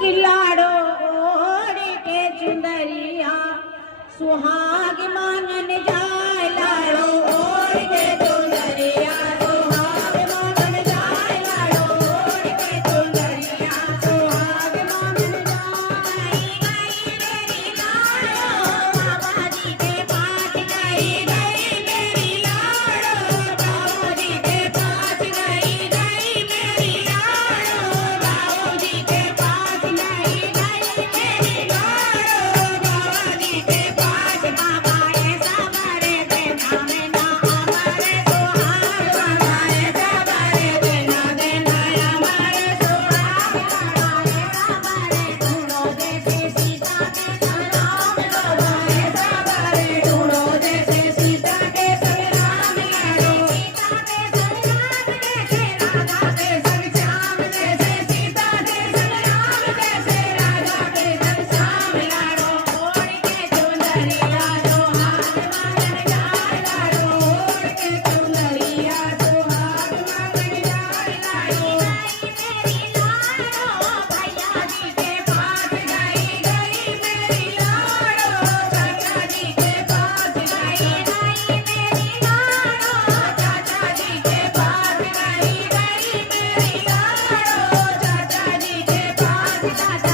कि लाड़ो ओढ़ के चुंदरिया सुहाग मांगन जाए लाड़ो ओढ़ के चुंदरिया सुहाग मांगन जाए लाड़ो ओढ़ के चुंदरिया सुहाग मांगन जाए गई मेरी लाड़ो बाबा जी के पास गई मेरी लाड़ो बाबा जी के पास गई मेरी लाड़ो बाबा जी के पास गई मेरी लाड़ो बाबा जी के पास बाबा ऐसा बड़े देना देना हमारे सुहाग बाबा ऐसा बड़े देना देना हमारे सुहाग बाबा ऐसा बड़े ढूंढो जैसे सीता के संग राम बाबा ऐसा बड़े ढूंढो जैसे सीता के संग राम लाड़ो सीता के संग राम जैसे राधा के संग श्याम जैसे सीता के संग राम जैसे राधा के संग श्याम लाड़ो ओढ़ के चुनरिया सुहाग मांगन जाए लाड़ो ओढ़ के चुनरिया सुहाग मांगन जाए लाड़ो मेरी लाड़ो भैया जी के पास गई मेरी लाड़ो चाचा जी के पास गई मेरी लाड़ो चाचा जी के पास गई मेरी लाड़ो चाचा जी के पास चाचा